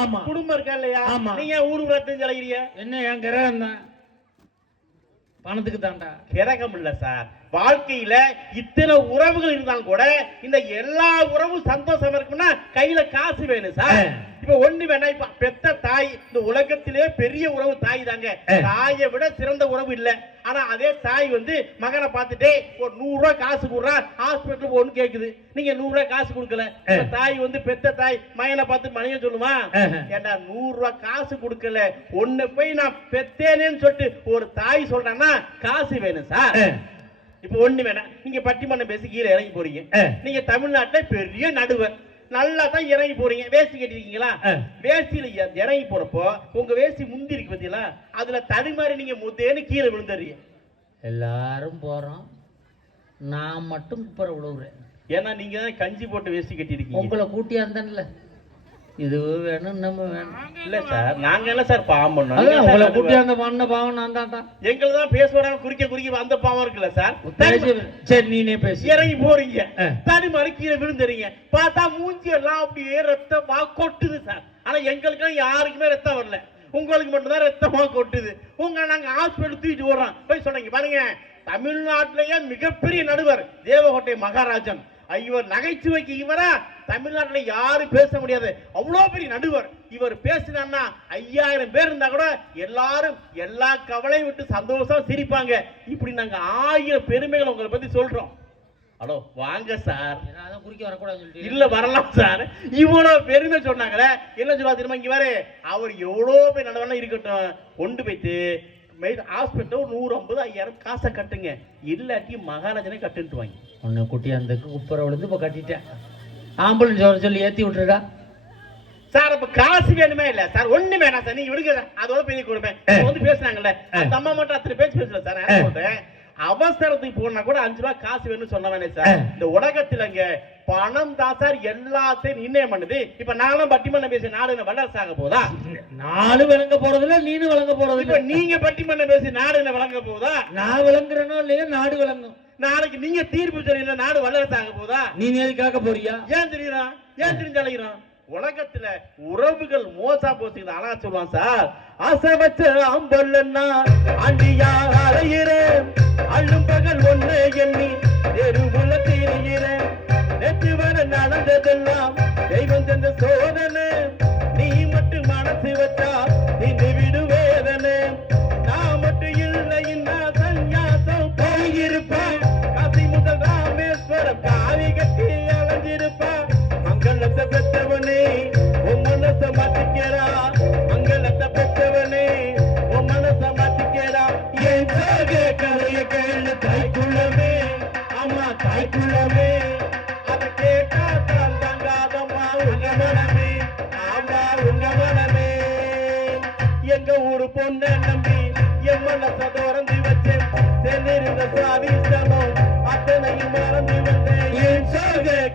ஆமா. குடும்பம் இருக்கா இல்லையா? ஆமா. நீங்க ஊரு செலகிறீங்க என்ன என் கிரகம் தான்? பணத்துக்கு தான்டா. கிரகம் இல்ல சார். வாழ்க்கையில இத்தனை உறவுகள் இருந்தாலும் கூட இந்த எல்லா உறவும் சந்தோஷம் இருக்கும்னா கையில காசு வேணும் சார். இப்ப ஒண்ணு வேணா இப்ப பெத்த தாய் இந்த உலகத்திலே பெரிய உறவு தாய் தாங்க. தாயை விட சிறந்த உறவு இல்ல. ஆனா அதே தாய் வந்து மகனை பார்த்துட்டே ஒரு நூறு ரூபாய் காசு கொடுறா ஹாஸ்பிட்டல் போகணும்னு கேக்குது. நீங்க நூறு ரூபாய் காசு கொடுக்கல. தாய் வந்து பெத்த தாய் மகனை பார்த்து மனைவி சொல்லுமா. ஏண்டா நூறு ரூபாய் காசு கொடுக்கல? ஒண்ணு போய் நான் பெத்தேனேன்னு சொல்லிட்டு ஒரு தாய் சொல்றான்னா காசு வேணும் சார். இப்ப ஒண்ணு வேணாம். நீங்க பட்டிமன்றம் பேசி கீழே இறங்கி போறீங்க. நீங்க தமிழ்நாட்டுல பெரிய நடுவர் நல்லா தான் இறங்கி போறீங்க. வேஷ்டி கட்டிருக்கீங்களா? இ- இறங்கி போறப்போ உங்க வேஷ்டி முந்தி இருக்கு பாத்தீங்களா? அதுல தடுமாறி நீங்க முத்தேன்னு கீழே விழுந்துறீங்க எல்லாரும் போறோம். நான் மட்டும் குப்புற விழுவுறேன் ஏன்னா நீங்க தான் கஞ்சி போட்டு வேஷ்டி கட்டிருக்கீங்க உங்களை கூட்டியா இருந்தேன்ல. இது வேணும் நம்ம வேணும். இல்ல சார் நாங்க என்ன சார் பாவம் பண்ணோம்? உங்களை நடுவர். இருந்த பண்ண பாவம் நான் தான்டா எங்களை தான் பேசுவாங்க குறிக்க குறிக்க அந்த பாவம் இருக்குல்ல சார்? சரி நீனே பேசி. இறங்கி போறீங்க. ஆ. தடுமாறி கீழே விழுந்துறீங்க. பார்த்தா மூஞ்சி எல்லாம் அப்படியே ரத்தமா கொட்டுது சார். ஆனா எங்களுக்கு யாருக்குமே ரத்தம் வரல. உங்களுக்கு மட்டும்தான் ரத்தமா கொட்டுது. உங்க நாங்க ஹாஸ்பிட்டல் தூக்கிட்டு ஓடுறோம். போய் சொன்னீங்க பாருங்க தமிழ்நாட்டிலேயே மிகப்பெரிய நடுவர் தேவகோட்டை மகாராஜன். இவர் நகைச்சுவைக்கு இவரா? தமிழ்நாட்டுல யாரும் பேச முடியாது. அவ்வளோ பெரிய நடுவர். இவர் பேசினான்னா ஐயாயிரம் பேர் இருந்தா கூட எல்லாரும் எல்லா கவலையும் விட்டு சந்தோஷம் சிரிப்பாங்க. இப்படி நாங்க ஆயிரம் பெருமைகள் உங்களை பத்தி சொல்றோம். ஹலோ வாங்க சார். குறுக்க சொல்லிட்டு. இல்ல வரலாம் சார். இவ்வளவு பெருமை சொன்னாங்களே. என்ன சொல்லுவா தெரியுமா இங்க பாரு? அவர் எவ்வளோ போய் நடவனா இருக்கட்டும். கொண்டு போயிட்டு ஹாஸ்பிட்டல் ஒரு நூறு ஐம்பது ஐயாயிரம் காசை கட்டுங்க. இல்லாட்டி மகாராஜனே கட்டுன்ட்டு வாங்க. உன்னை குட்டி அந்த குப்புற விழுந்து இப்போ கட்டிட்டேன். ஆம்புலன்ஸ் வர சொல்லி ஏற்றி விட்டுருக்கா சார் அப்ப காசு வேணுமே இல்ல. சார் ஒண்ணு வேணாம் சார் நீங்க விடுங்க. அதோட பெரிய கொடுப்பேன் இப்ப வந்து பேசுனாங்கல்ல. அந்த அம்மா மட்டும் அத்தனை பேச்சு பேசல சார். அவசரத்துக்கு போனா கூட அஞ்சு ரூபாய் காசு வேணும்னு சொன்ன வேணே சார் இந்த உலகத்துலங்க பணம் தான் சார் எல்லாத்தையும் நிர்ணயம் பண்ணுது. இப்ப நானும் பட்டிமன்றம் பேசி நாடு என்ன வல்லரசு ஆக போதா? நாலு விளங்க போறதில்ல நீனு விளங்க போறது இப்ப நீங்க பட்டிமன்றம் பேசி நாடு என்ன வழங்க போதா? நான் விளங்குறேனோ இல்லையோ நாடு விளங்கும். நாளைக்கு நீங்க தீர்ப்பு சொன்னீங்க நாடு வல்லரசு ஆக போதா? நீ எதுக்காக போறியா? ஏன் தெரியுறான் ஏன் தெரிஞ்சு அழைக்கிறான் உலகத்துல உறவுகள் மோசா போச்சுங்க அழகா சொல்லுவான் சார். ஆசை வச்ச அம்பல்லன்னா ஆண்டியா அலையிறேன். அள்ளும் பகல் ஒன்று எண்ணி தெருவுல திரிகிறேன்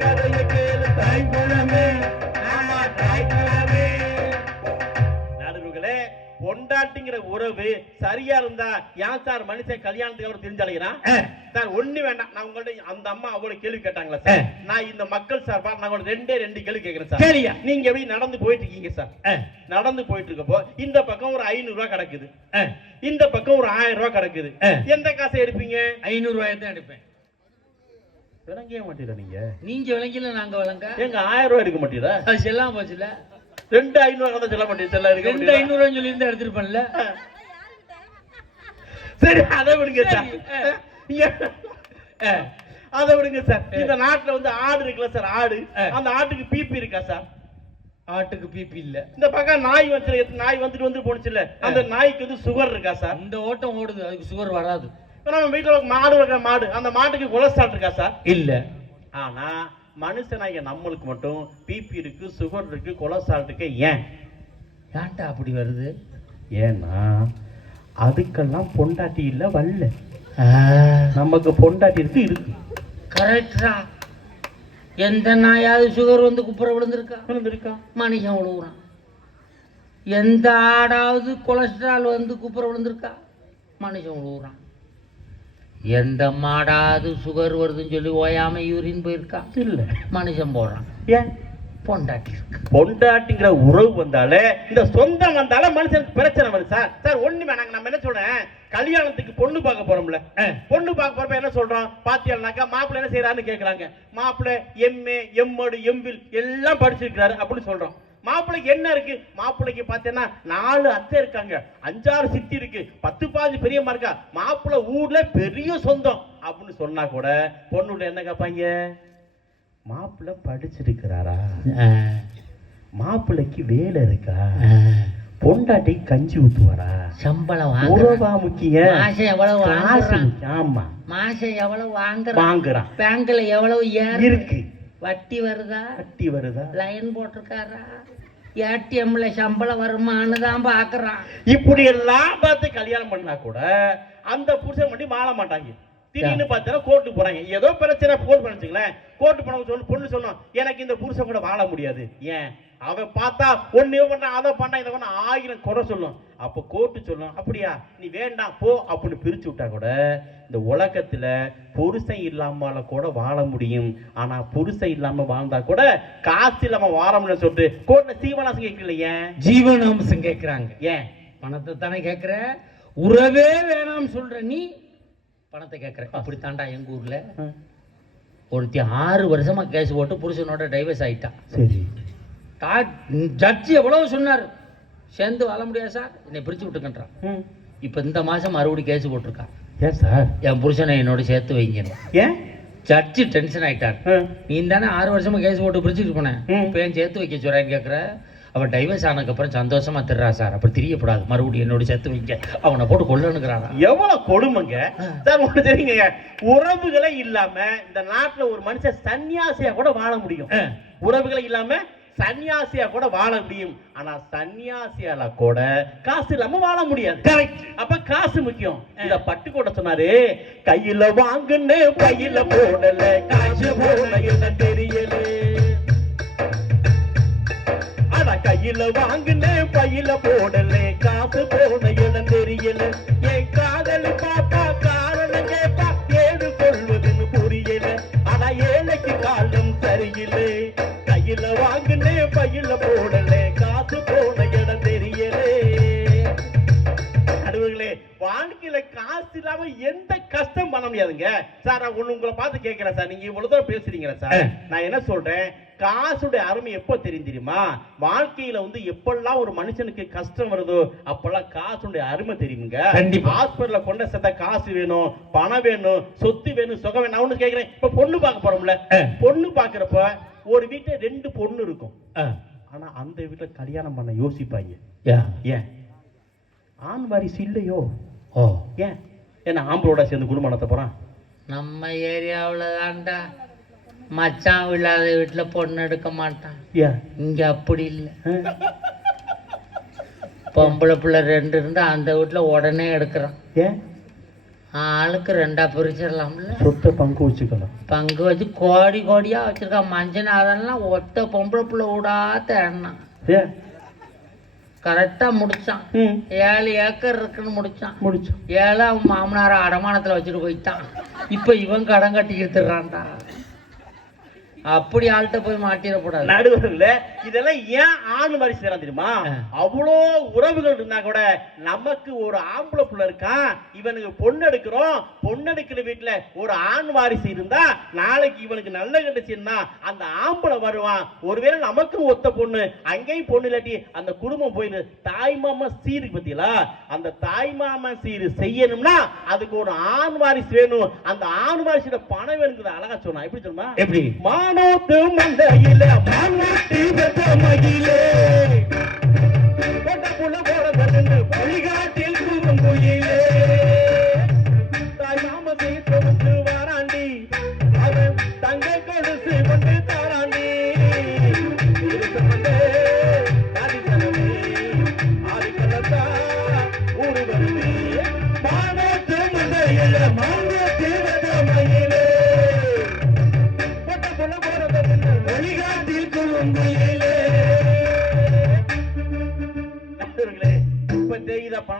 கதையை உறவு சரியா இருந்தா ஏன் சார் மனுஷன் கல்யாணத்துக்கு அப்புறம் தெரிஞ்சலைகிறான் சார் ஒண்ணு வேண்டாம். நான் உங்கள்ட்ட அந்த அம்மா அவ்வளவு கேள்வி கேட்டாங்களா சார் நான் இந்த மக்கள் சார்பா நான் உங்களுக்கு ரெண்டே ரெண்டு கேள்வி கேட்கிறேன் சார் கேளியா. நீங்க எப்படி நடந்து போயிட்டு இருக்கீங்க சார் நடந்து போயிட்டு இருக்கப்போ இந்த பக்கம் ஒரு ஐநூறு ரூபாய் கிடக்குது இந்த பக்கம் ஒரு ஆயிரம் ரூபாய் கிடக்குது. எந்த காசை எடுப்பீங்க? ஐநூறு ரூபாய் தான் எடுப்பேன். விளங்கவே மாட்டீரா நீங்க? நீங்க விளங்கல நாங்க விளங்க. எங்க ஆயிரம் ரூபாய் எடுக்க மாட்டீரா? அது செல்லாம போச்சுல. ரெண்டு ஐநூறு தான் சொல்ல மாட்டீங்க செல்ல இருக்க ரெண்டு? ஐநூறு சொல்லி இருந்தா எடுத்துருப்பேன்ல. சரி அதை விடுங்க சார். அதை விடுங்க சார். இந்த நாட்டுல வந்து ஆடு இருக்குல்ல சார் ஆடு. அந்த ஆட்டுக்கு பிபி இருக்கா சார்? ஆட்டுக்கு பிபி இல்ல. இந்த பக்கம் நாய் வந்து நாய் வந்துட்டு வந்து போனுச்சுல்ல அந்த நாய்க்கு வந்து சுகர் இருக்கா சார்? இந்த ஓட்டம் ஓடுது அதுக்கு சுகர் வராது. நம்ம வீட்டுல மாடு இருக்கிற மாடு? அந்த மாட்டுக்கு கொலஸ்ட்ரால் இருக்கா சார்? இல்ல. ஆனா மனுஷனாகிய நம்மளுக்கு மட்டும் பிபி இருக்கு சுகர் இருக்கு கொலஸ்ட்ரால் இருக்கு. ஏன்? ஏன்டா அப்படி வருது? ஏன்னா அதுக்கெல்லாம் பொண்டாட்டி இல்ல வல்ல. நமக்கு பொண்டாட்டி இருக்கு இருக்கு. கரெக்டா எந்த நாயாவது சுகர் வந்து குப்புற விழுந்திருக்கா? இருக்கா மனுஷன் விழுவுறான் எந்த ஆடாவது கொலஸ்ட்ரால் வந்து குப்புற விழுந்திருக்கா? மனுஷன் விழுவுறான் எந்த மாடாவது சுகர் வருதுன்னு சொல்லி ஓயாம யூரின் போயிருக்கா? இல்ல. மனுஷன் போடுறான் ஏன்? பொண்டாட்டி பொண்டாட்டிங்கிற உறவு வந்தாலே இந்த சொந்தம் வந்தாலே மனுஷனுக்கு பிரச்சனை வருது சார். சார் ஒண்ணு வேணாங்க நம்ம என்ன சொல்றேன் கல்யாணத்துக்கு பொண்ணு பார்க்க போறோம்ல. பொண்ணு பார்க்க போறப்ப என்ன சொல்றோம்? பாத்தியானாக்கா மாப்பிள்ளை என்ன செய்யறாருன்னு கேக்குறாங்க. மாப்பிள்ளை எம்ஏ எம்எடு எம்பில் எல்லாம் படிச்சிருக்கிறாரு அப்படின்னு சொல்றோம். மாப்பிள்ளைக்கு என்ன இருக்கு? மாப்பிள்ளைக்கு பார்த்தீங்கன்னா நாலு அத்தை இருக்காங்க. அஞ்சாறு சித்தி இருக்கு. பத்து பாஞ்சு பெரியம்மா இருக்கா? மாப்பிள்ளை ஊர்ல பெரிய சொந்தம். அப்படின்னு சொன்னா கூட பொண்ணுல என்ன கேட்பாங்க மாப்பிள்ளை படிச்சிருக்கிறாரா? மாப்பிள்ளைக்கு வேலை இருக்கா? பொண்டாட்டி கஞ்சி ஊத்துவாரா? சம்பளம் உறவா முக்கியம் மாசம் எவ்வளவு. ஆமா. மாசம் எவ்வளவு வாங்குறான்? வாங்குறான். பேங்க்ல எவ்வளவு இருக்கு. வட்டி வருதா? கட்டி வருதா? லைன் போட்டிருக்காரா? ஏடிஎம்ல சம்பளம் வருமானு தான் பாக்குறான். இப்படி எல்லாம் பார்த்து கல்யாணம் பண்ணா கூட அந்த புருஷன் பண்ணி வாழ மாட்டாங்க. திடீர்னு பார்த்தா கோர்ட்டுக்கு போறாங்க. ஏதோ பிரச்சனை கோர்ட் பண்ணிச்சுங்களேன் கோர்ட்டு போன சொல்லு பொண்ணு சொன்னோம் எனக்கு இந்த புருஷன் கூட வாழ முடியாது. ஏன்? அவன் பார்த்தா ஒண்ணு பண்ண அதை பண்ண இதை பண்ண ஆயிரம் குறை சொல்லும். அப்போ கோர்ட்டு சொல்லும் அப்படியா நீ வேண்டாம் போ அப்படின்னு பிரிச்சு விட்டா கூட இந்த உலகத்துல புருஷன் இல்லாமல கூட வாழ முடியும். ஆனா புருஷன் இல்லாம வாழ்ந்தா கூட காசு இல்லாம வாழ சொல்லிட்டு கோர்ட்ல சீவனாசம் கேட்கலையே ஜீவனாம்சம் கேக்குறாங்க ஏன்? பணத்தை தானே கேக்குற? உறவே வேணாம்னு சொல்ற நீ பணத்தை கேக்குற. அப்படி தாண்டா எங்க ஊர்ல? ஒருத்தி ஆறு வருஷமா கேஸ் போட்டு புருஷனோட டைவர்ஸ் ஆயிட்டான் சரி. ஜட்ஜி எவ்வளவு சொன்னார்? சேர்ந்து வாழ முடியாது சார் என்னை பிரிச்சு விட்டுக்கன்றான். இப்போ இந்த மாசம் மறுபடியும் கேஸ் போட்டிருக்கான் ஏன் சார் என் புருஷனை என்னோட சேர்த்து வைங்க. ஏன்? ஜட்ஜி டென்ஷன் ஆயிட்டார். ஆ. நீ தானே ஆறு வருஷமா கேஸ் போட்டு பிரிச்சுட்டு போனேன். இப்போ ஏன் சேர்த்து வைக்க சொல்றேன்னு கேட்குற அவன் டைவர்ஸ் ஆனதுக்கப்புறம் சந்தோஷமா திர்றா சார் அப்படி தெரியக்கூடாது மறுபடியும் என்னோட சேர்த்து வைக்க அவனை போட்டு கொல்லணுங்கிறானா. எவ்வளவு கொடுமைங்க. சார் ஒண்ணு தெரியுங்க. உறவுகளே இல்லாம இந்த நாட்டுல ஒரு மனுஷன் சன்னியாசியா கூட வாழ முடியும். உறவுகளே இல்லாம சன்னியாசியா கூட வாழ முடியும். ஆனா சன்னியாசியால கூட காசு இல்லாம வாழ முடியாது. அப்ப காசு முக்கியம். இத பட்டுக்கோட்டை சொன்னாரு கையில வாங்குன்னு கையில போடல காசு போட என்ன தெரியல. ஆனா கையில வாங்குன்னு பையில போடல காசு போன இடம் தெரியல. காசு இல்லாம எந்த கஷ்டம் பண்ண முடியாதுங்க. சார் நான் ஒண்ணு உங்களை பார்த்து கேட்கிறேன் சார். நீங்க இவ்வளவு தூரம் பேசுறீங்களா சார். நான் என்ன சொல்றேன்? காசுடைய அருமை எப்போ தெரியும் தெரியுமா? வாழ்க்கையில வந்து எப்பெல்லாம் ஒரு மனுஷனுக்கு கஷ்டம் வருதோ அப்பெல்லாம் காசுடைய அருமை தெரியுமுங்க கண்டிப்பா. ஹாஸ்பிட்டல்ல கொண்ட சேர்த்தா காசு வேணும் பணம் வேணும் சொத்து வேணும் சுகம் வேணும். நான் கேட்கிறேன். இப்ப பொண்ணு பார்க்க போறோம்ல. பொண்ணு பார்க்கறப்ப ஒரு வீட்டுல ரெண்டு பொண்ணு இருக்கும். ஆனா அந்த வீட்டுல கல்யாணம் பண்ண யோசிப்பாங்க. யா. ஏன்? ஆண் வாரிசு இல்லையோ? ஏன்? என்ன ஆம்பளோட சேர்ந்து குடும்பம் நடத்த போறான்? நம்ம ஏரியாவில் தான்டா மச்சான் இல்லாத வீட்டில் பொண்ணு எடுக்க மாட்டான். ஏன்? இங்க அப்படி இல்லை? பொம்பளை பிள்ளை ரெண்டு இருந்தா அந்த வீட்டில் உடனே எடுக்கிறான். ஏன்? ஆளுக்கு ரெண்டா பிரிச்சிடலாம்ல. சொத்தை பங்கு வச்சுக்கலாம் பங்கு வச்சு கோடி கோடியா வச்சிருக்கான். மஞ்சள் அதெல்லாம் ஒத்த பொம்பளை பிள்ளை விடா தேடினான் ஏன்? கரெக்டா முடிச்சான். ஏழு ஏக்கர் இருக்குன்னு முடிச்சான். முடிச்சோம் ஏழை அவன் மாமனார அடமானத்துல வச்சுட்டு போயிட்டான். இப்ப இவன் கடன் கட்டி எடுத்துடுறான்டா. அப்படி ஆள்கிட்ட போய் மாட்டிடக்கூடாது. நடுவர்கள இதெல்லாம் ஏன் ஆண் வாரிசு தரான் தெரியுமா. அவ்வளோ உறவுகள் இருந்தா கூட நமக்கு ஒரு ஆம்பளை புள்ள இருக்கான் இவனுக்கு பொண்ணு எடுக்கிறோம் பொண்ணு எடுக்கிற வீட்டுல ஒரு ஆண் வாரிசு இருந்தா நாளைக்கு இவனுக்கு நல்ல கண்டுச்சுன்னா அந்த ஆம்பளை வருவான். ஒருவேளை நமக்கும் ஒத்த பொண்ணு அங்கேயும் பொண்ணு இல்லாட்டி அந்த குடும்பம் போயிரு. தாய் மாமா சீருக்கு பத்தியலா? அந்த தாய் மாமா சீரு செய்யணும்னா அதுக்கு ஒரு ஆண் வாரிசு வேணும். அந்த ஆண் வாரிசோட பணம் வேணுங்கிறத அழகா சொன்னா எப்படி சொன்னா எப்படி? மானோத்து மந்தையில மாநாட்டு மகிழே கொண்ட புல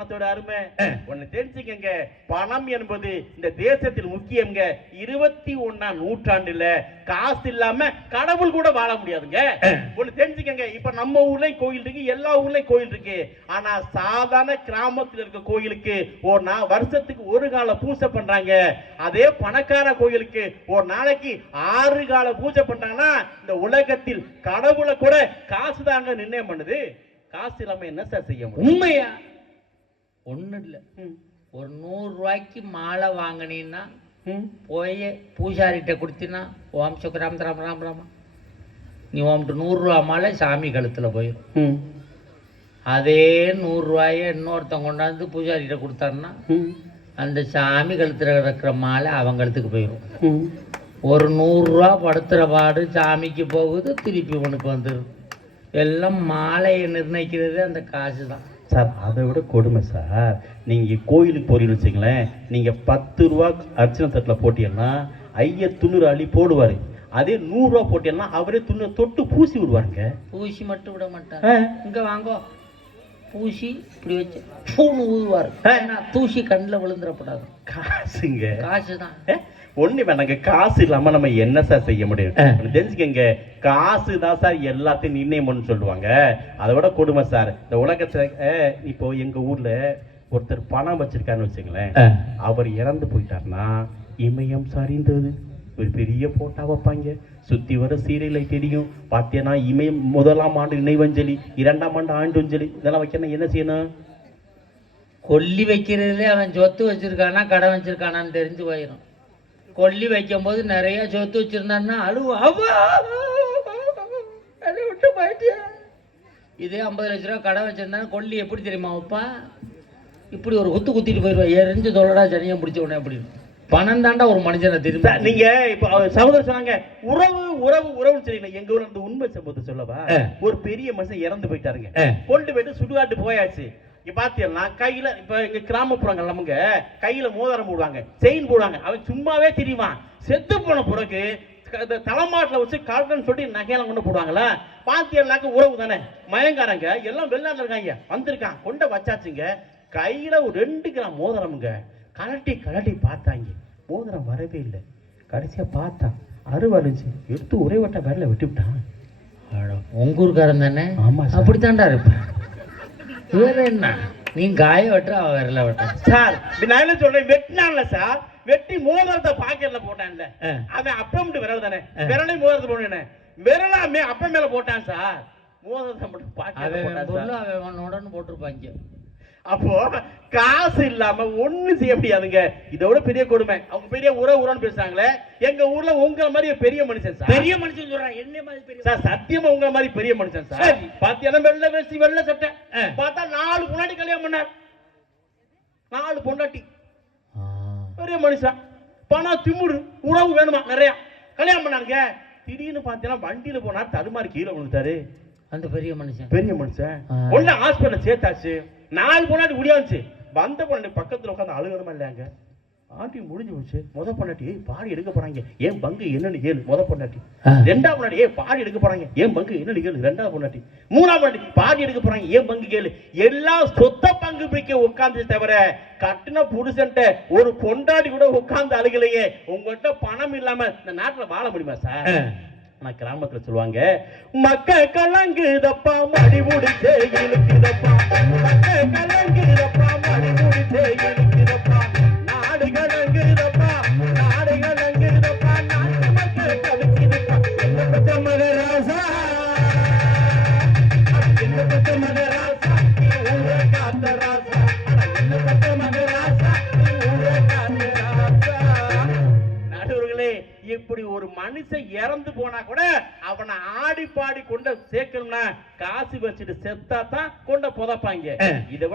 பணத்தோட அருமை. ஒண்ணு தெரிஞ்சுக்கங்க. பணம் என்பது இந்த தேசத்தில் முக்கியம்ங்க. இருபத்தி ஒண்ணாம் நூற்றாண்டுல காசு இல்லாம கடவுள் கூட வாழ முடியாதுங்க. ஒண்ணு தெரிஞ்சுக்கங்க. இப்ப நம்ம ஊர்லயும் கோயில் இருக்கு எல்லா ஊர்லயும் கோயில் இருக்கு. ஆனா சாதாரண கிராமத்துல இருக்க கோயிலுக்கு ஒரு நா வருஷத்துக்கு ஒரு கால பூஜை பண்றாங்க. அதே பணக்கார கோயிலுக்கு ஒரு நாளைக்கு ஆறு கால பூஜை பண்றாங்கன்னா இந்த உலகத்தில் கடவுளை கூட காசு தாங்க நிர்ணயம் பண்ணுது. காசு இல்லாம என்ன சார் செய்ய முடியும்? உண்மையா? ஒண்ணும் இல்ல. ஒரு நூறு ரூபாய்க்கு மாலை வாங்கினீன்னா. போய் பூஜாரிட்ட கொடுத்தினா ஓம் சுக்கராம் ராம் ராம் ராமா நீ ஓம்ட்டு நூறுரூவா மாலை சாமி கழுத்துல போயிடும். அதே நூறுரூவாயை இன்னொருத்தன் கொண்டாந்து பூஜாரிட்ட கொடுத்தான்னா ம். அந்த சாமி கழுத்துல இருக்கிற மாலை அவன் கழுத்துக்கு போயிடும். ஒரு நூறுரூவா படுத்துகிற பாடு சாமிக்கு போகுது திருப்பி உனக்கு வந்துடும் எல்லாம் மாலையை நிர்ணயிக்கிறது அந்த காசு தான் சார் அதை விட கொடுமை சார். நீங்க கோயிலுக்கு போறீங்கன்னு வச்சுங்களேன் நீங்க பத்து ரூபா அர்ச்சனை தட்டில் போட்டீங்கன்னா ஐயா துண்ணூறு அள்ளி போடுவாரு. அதே நூறு ரூபா போட்டீங்கன்னா அவரே துண்ணு தொட்டு பூசி விடுவாருங்க. பூசி மட்டும் விட மாட்டார். ஆ. இங்க வாங்கோ. பூசி இப்படி வச்சு பூன்னு ஊதுவார். தூசி கண்ணில் விழுந்துடக்கூடாது காசுங்க. காசு தான் ஒண்ணு வேணாங்க காசு இல்லாம நம்ம என்ன சார் செய்ய முடியும்? தெரிஞ்சுக்கங்க காசு தான் சார் எல்லாத்தையும் நிர்ணயம் சொல்லுவாங்க. அதை விட கொடுமை சார் இந்த உலகத்துல இப்போ எங்க ஊர்ல ஒருத்தர் பணம் வச்சிருக்காருன்னு வச்சுங்களேன் அவர் இறந்து போயிட்டாருன்னா இமயம் சரிந்தது ஒரு பெரிய போட்டா வைப்பாங்க. சுத்தி வர சீரியலை தெரியும். பார்த்தேன்னா இமயம் முதலாம் ஆண்டு நினைவஞ்சலி இரண்டாம் ஆண்டு ஆண்டஞ்சலி இதெல்லாம் வைக்கணும் என்ன செய்யணும்? கொல்லி வைக்கிறதுலே அவன் சொத்து வச்சிருக்கானா கடன் வச்சிருக்கானான்னு தெரிஞ்சு போயிடும் கொல்லி வைக்கும்போது நிறைய சொத்து வச்சிருந்தான்னா அழுவா என்னை விட்டு போயிட்டியே. இதே ஐம்பது லட்ச ரூபா கடன் வச்சிருந்தா கொல்லி எப்படி தெரியுமா வைப்பா? இப்படி ஒரு குத்து குத்திட்டு போயிடுவா எரிஞ்சு தொல்லடா சனியம் பிடிச்ச உடனே அப்படி. பணம் தாண்டா ஒரு மனுஷனை திரும்ப. நீங்க இப்ப சகோதரர் சொன்னாங்க உறவு உறவு உறவுன்னு சொல்றீங்க எங்க ஊர்ல இருந்து உண்மை சம்பவத்தை சொல்லவா. ஒரு பெரிய மனுஷன் இறந்து போயிட்டாருங்க. கொண்டு போயிட்டு சுடுகாட்டு போயாச்சு. இங்க பாத்தீங்கன்னா கையில இப்ப எங்க கிராமப்புறங்கள் நமக்கு கையில மோதிரம் போடுவாங்க செயின் போடுவாங்க. அவன் சும்மாவே தெரியுமா? செத்து போன பிறகு இந்த தலைமாட்டில் வச்சு காட்டுன்னு சொல்லி நகையெல்லாம் கொண்டு போடுவாங்களா பாத்தியம்னாக்க உறவு தானே? மயங்காரங்க எல்லாம் வெளிநாட்டுல இருக்காங்க. வந்திருக்கான் கொண்ட வச்சாச்சுங்க. கையில ஒரு ரெண்டு கிராம் மோதிரமுங்க. கலட்டி கலட்டி பார்த்தாங்க. மோதிரம் வரவே இல்லை. கடைசியா பார்த்தான். அறுவடைச்சு எடுத்து ஒரே வட்ட விரல வெட்டி விட்டான். அட, உங்க ஊருக்காரன் தானே? ஆமா சார். அப்படித்தான்டா இருப்பேன். வேற என்ன? நீ காய வெட்டுற அவன் விரல சார் நான் என்ன சொல்றேன்? வெட்டினான்ல சார். வெட்டி மோதிரத்தை பாக்கெட்ல போட்டான்ல. அவன் அப்பம் விரல் தானே. விரலை மோதிரத்தை போடுனே விரலாமே அப்ப மேல போட்டான் சார். மோதிரத்தை மட்டும் பாக்கெட்ல அவன் போட்டான் அவன் உடனே போட்டிருப்பாங்க அப்போ காசு இல்லாம ஒண்ணு செய்ய முடியாதுங்க. இதோட பெரிய கொடுமை. அவங்க பெரிய உறவு உறவுன்னு பேசுறாங்களே. எங்க ஊர்ல உங்களை மாதிரி பெரிய மனுஷன் சார். பெரிய மனுஷன் சொல்றான். என்ன மாதிரி பெரிய சார் சத்தியமா உங்க மாதிரி பெரிய மனுஷன் சார். பாத்தியானா வெள்ளை வேஷ்டி வெள்ளை சட்டை. பார்த்தா நாலு பொண்டாட்டி கல்யாணம் பண்ணார். நாலு பொண்டாட்டி. பெரிய மனுஷன். பணம் திமுரு உறவு வேணுமா? நிறைய. கல்யாணம் பண்ணாங்க திடீர்னு பார்த்தீங்கன்னா வண்டியில போனா தடுமாறி கீழே விழுந்தாரு அந்த பெரிய மனுஷன். பெரிய மனுஷன். ஒண்ணு ஹாஸ்பிட்டல் சேர்த்தாச்சு. நாலு பொண்டாட்டி முடியாச்சு வந்த பொண்டாட்டி பக்கத்துல உட்காந்து அழுகணுமா இல்லையாங்க? ஆண்டி முடிஞ்சு போச்சு. முத பொண்டாட்டி ஏய் பாடி எடுக்க போறாங்க. ஏன் பங்கு என்னன்னு கேளு. முத பொண்டாட்டி ஆ. ரெண்டாவது பொண்டாட்டி ஏய் பாடி எடுக்க போறாங்க. ஏன் பங்கு என்னன்னு கேளு. ரெண்டாவது பொண்டாட்டி மூணாவது பொண்டாட்டி பாடி எடுக்க போறாங்க. ஏன் பங்கு கேளு. எல்லாம் சொத்த பங்கு பிரிக்க உட்கார்ந்து தவிர கட்டின புருஷன்ட்ட ஒரு பொண்டாட்டி கூட உட்கார்ந்து அழுகலையே. உங்கள்கிட்ட பணம் இல்லாம இந்த நாட்டுல வாழ முடியுமா சார்? ஆனா கிராமத்துல சொல்லுவாங்க மக்க கலங்குதப்பா மடி முடிச்சே இழுக்குதப்பா. மக்க கலங்குதப்பா மடி முடிச்சே இழுக்கு காசு வச்சுட்டு செத்தா தான் கொண்ட புதைப்பாங்க. இதை